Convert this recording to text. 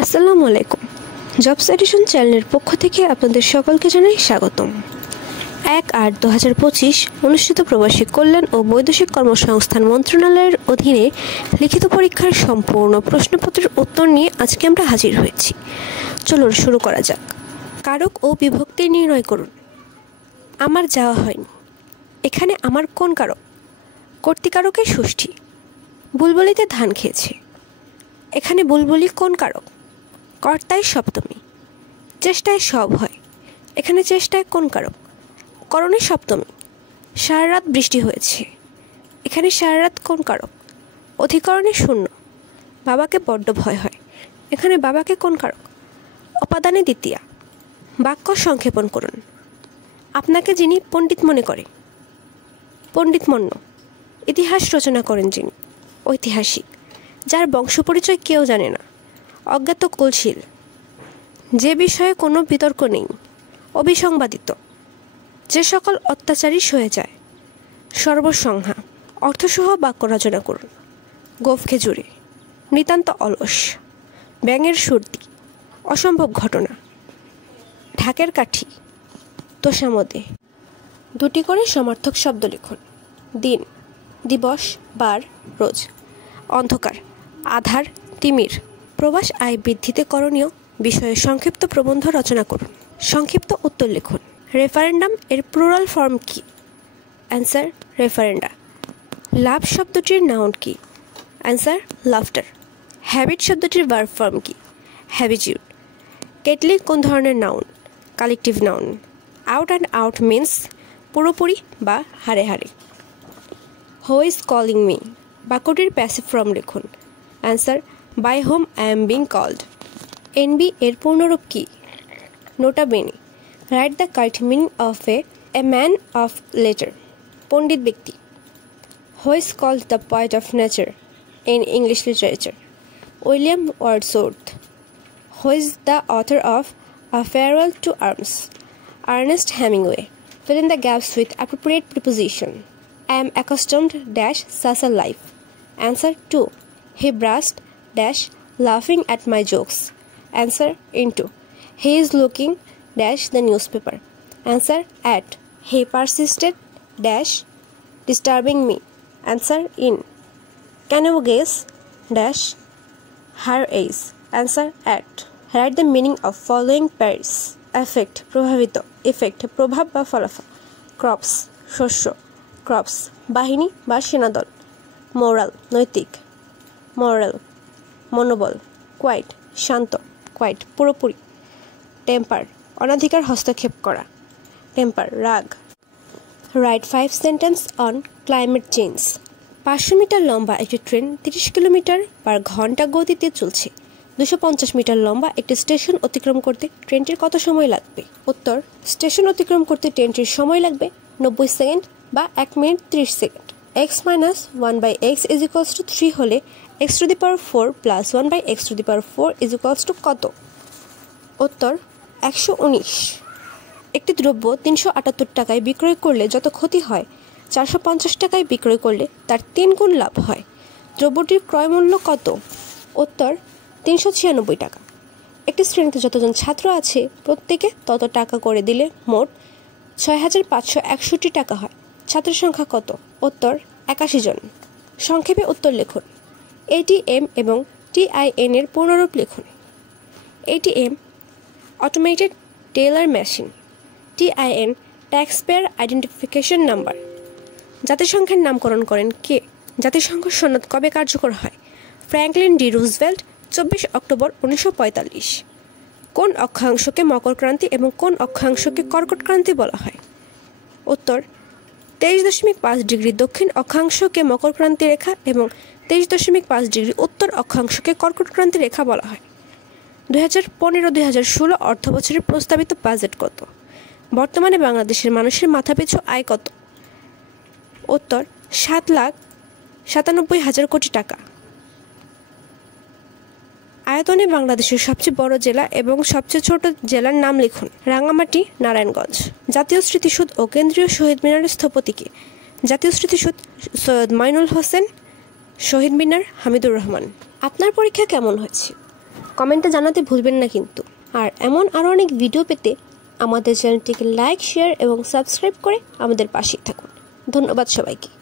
আসসালামু আলাইকুম। Jobs addition চ্যানেলের পক্ষ থেকে আপনাদের সকলকে জানাই স্বাগতম। 1/8/2025 অনুষ্ঠিত প্রবাসী কল্যাণ ও বৈদেশিক কর্মসংস্থান মন্ত্রণালয়ের অধীনে লিখিত পরীক্ষার সম্পূর্ণ প্রশ্নপত্রের উত্তর নিয়ে আজকে আমরা হাজির হয়েছি। চলুন শুরু করা যাক। কারক ও বিভক্তি নির্ণয় করুন। আমার যাওয়া হয়নি। এখানে আমার কোন কারক? কর্তৃকারকের ষষ্ঠী। বুলবুলিতে ধান খেয়েছে। এখানে বুলবুলি কোন কারক? কর্তায় সপ্তমী। চেষ্টায় সব হয়। এখানে চেষ্টায় কোন কারক? করণে সপ্তমী। সারা রাত বৃষ্টি হয়েছে। এখানে সারা রাত কোন কারক? অধিকরণে শূন্য। বাবাকে বড্ড ভয় হয়। এখানে বাবাকে কোন কারক? অপাদানে দ্বিতীয়া। বাক্য সংক্ষেপণ করুন। আপনাকে যিনি পণ্ডিত মনে করে? পণ্ডিতমন্য। ইতিহাস রচনা করেন যিনি? ঐতিহাসিক। যার বংশপরিচয় কেউ জানে না? অজ্ঞাত কুলশীল। যে বিষয়ে কোনো বিতর্ক নেই? অবিসংবাদিত। যে সকল অত্যাচারী সয়ে যায়? সর্বসংজ্ঞা। অর্থসহ বাক্য রচনা করুন। গোঁফ খেজুরে। নিতান্ত অলস। ব্যাঙের সর্দি। অসম্ভব ঘটনা। ঢাকের কাঠি। তোষামদে। দুটি করে সমার্থক শব্দ লিখুন। দিন, দিবস, বার, রোজ। অন্ধকার, আধার, তিমির। প্রবাস আয় বৃদ্ধিতে করণীয় বিষয়ে সংক্ষিপ্ত প্রবন্ধ রচনা করুন। সংক্ষিপ্ত উত্তর লিখুন। রেফারেন্ডাম এর প্লুরাল ফর্ম কি? Answer, referenda. লাভ শব্দটির নাউন কি? Answer, laughter. হ্যাবিট শব্দটির ভার্ব ফর্ম কি? হ্যাবিটিউড। কেটলি কোন ধরনের noun? Collective noun. Out and out means পুরোপুরি বা হাড়ে হাড়ে। Who is calling me? বাক্যটির প্যাসিভ ফর্ম লিখুন। Answer, by whom I am being called. NB এর পূর্ণরূপ কি? Nota bene. Write the correct meaning of a man of letter. পণ্ডিত ব্যক্তি। Who is called the poet of nature in English literature? William Wordsworth. Who is the author of a farewell to arms? Ernest Hemingway. Fill in the gaps with appropriate preposition. I am accustomed dash such a life. Answer 2. He burst dash laughing at my jokes. Answer into. He is looking dash the newspaper. Answer at. He persisted dash disturbing me. Answer in. Can you guess dash her age? Answer at. Write the meaning of following pairs. Affect প্রভাবিত। effect প্রভাব বা ফলাফল। Crops শস্য। Crops বাহিনী বা সেনাদল। Morale নৈতিক। Morale মনোবল। কোয়াইট শান্ত। কোয়াইট পুরোপুরি। টেম্পার অনধিকার হস্তক্ষেপ করা। টেম্পার রাগ। Write 5 sentence on climate change. 500 metre লম্বা একটি ট্রেন 30 কিলোমিটার পার ঘন্টা গতিতে চলছে। 250 মিটার লম্বা একটি স্টেশন অতিক্রম করতে ট্রেনটির কত সময় লাগবে? উত্তর, স্টেশন অতিক্রম করতে ট্রেনটির সময় লাগবে 90 সেকেন্ড বা 1 মিনিট 30 সেকেন্ড। x - 1/x = 3 হলে x⁴ + 1/x⁴ কত? উত্তর, 119। একটি দ্রব্য 378 টাকায় বিক্রয় করলে যত ক্ষতি হয় 450 টাকায় বিক্রয় করলে তার 3 গুণ লাভ হয়। দ্রব্যটির ক্রয় মূল্য কত? উত্তর, 396 টাকা। একটি শ্রেণীতে যতজন ছাত্র আছে প্রত্যেকে তত টাকা করে দিলে মোট 6561 টাকা হয়। ছাত্রের সংখ্যা কত? উত্তর, 81 জন। সংক্ষেপে উত্তর লিখুন। এটিএম এবং টিআইএন এর পূর্ণরূপ লিখুন। ATM automated teller machine. TIN tax payer identification number. জাতিসংঘের নামকরণ করেন কে? জাতিসংঘ সনদ কবে কার্যকর হয়? ফ্র্যাঙ্কলিন ডি রুজভেল্ট 24 অক্টোবর 1945। কোন অক্ষাংশকে মকরক্রান্তি এবং কোন অক্ষাংশকে কর্কটক্রান্তি বলা হয়? উত্তর, 23.5 ডিগ্রি দক্ষিণ অক্ষাংশকে মকরক্রান্তি রেখা এবং 23.5 ডিগ্রি উত্তর অক্ষাংশকে কর্কটক্রান্তি রেখা বলা হয়। 2015-2016 অর্থবছরের প্রস্তাবিত বাজেট কত? বর্তমানে বাংলাদেশের মানুষের মাথাপিছু আয় কত? উত্তর, 7,97,000 কোটি টাকা। আয়তনে বাংলাদেশের সবচেয়ে বড় জেলা এবং সবচেয়ে ছোট জেলার নাম লিখুন। রাঙামাটি, নারায়ণগঞ্জ। জাতীয় স্মৃতিসৌধ ও কেন্দ্রীয় শহীদ মিনারের স্থপতি কে? জাতীয় স্মৃতিসৌধ সৈয়দ মাইনুল হোসেন, শহীদ মিনার হামিদুর রহমান। আপনার পরীক্ষা কেমন হয়েছে? কমেন্টে জানাতে ভুলবেন না কিন্তু। আর এমন আরও অনেক ভিডিও পেতে আমাদের চ্যানেলটিকে লাইক, শেয়ার এবং সাবস্ক্রাইব করে আমাদের পাশেই থাকুন। ধন্যবাদ সবাইকে।